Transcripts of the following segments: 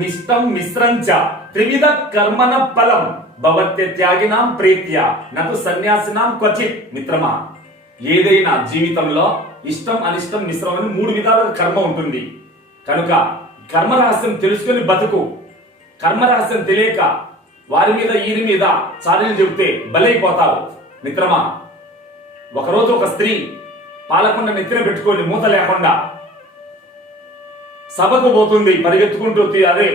మిష్టం మిశ్రంచ త్రివిధ కర్మణ ఫలం భవత్య త్యాగినాం ప్రీత్య నటు సన్యాసినాం క్వచిత్. మిత్రమా, ఏదైనా జీవితంలో ఇష్టం అనిష్టం మిశ్రమం అని 3 విధాలుగా కర్మ ఉంటుంది. కనుక కర్మ రహస్యం తెలుసుకొని బతుకు. కర్మ రహస్యం తెలియక వారి మీద వీరి మీద చాడీలు చెబితే బలైపోతావు. మిత్రమా, ఒకరోజు ఒక స్త్రీ పాలకొండ నెత్తిన పెట్టుకొని మూత లేకుండా సభకు పోతుంది. పరిగెత్తుకుంటూ అదే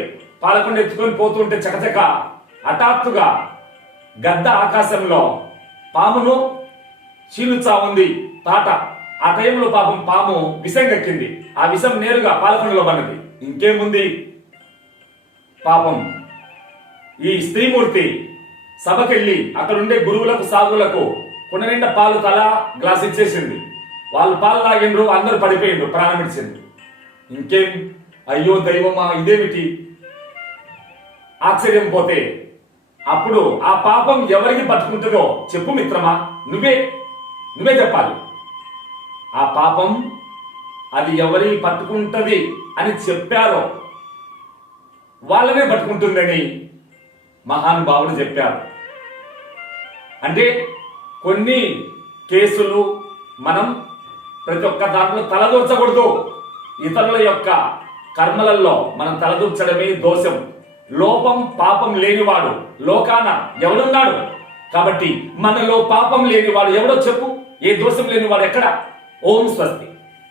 పాలకొండ ఎత్తుకొని పోతుంటే చకచక హఠాత్తుగా గద్ద ఆకాశంలో పామును చీలుచా ఉంది తాట. ఆ టైంలో పాపం పాము విషం కక్కింది. ఆ విషం నేరుగా పాలకొండలో పన్నది. ఇంకేముంది, పాపం ఈ స్త్రీమూర్తి సభకెళ్ళి అక్కడుండే గురువులకు సాధువులకు కుండ నిండా పాలు తల గ్లాస్ ఇచ్చేసింది. వాళ్ళు పాలు తాగిండ్రు, అందరూ పడిపోయిండ్రు, ప్రాణం ఇచ్చింది. ఇంకేం, అయ్యో దైవమా ఇదేమిటి ఆశ్చర్యం. పోతే అప్పుడు ఆ పాపం ఎవరికి పట్టుకుంటుందో చెప్పు మిత్రమా, నువ్వే చెప్పాలి. ఆ పాపం అది ఎవరి పట్టుకుంటది అని చెప్పారో వాళ్ళనే పట్టుకుంటుందని మహానుభావుడు చెప్పారు. అంటే కొన్ని కేసులు మనం ప్రతి ఒక్క దాంట్లో తలదూర్చకూడదు. ఇతరుల యొక్క కర్మలలో మనం తలదూర్చడమే దోషం. లోపం పాపం లేనివాడు లోకాన ఎవడున్నాడు? కాబట్టి మనలో పాపం లేనివాడు ఎవడో చెప్పు. ఏ దోషం లేనివాడు ఎక్కడ? ఓం స్వస్తి.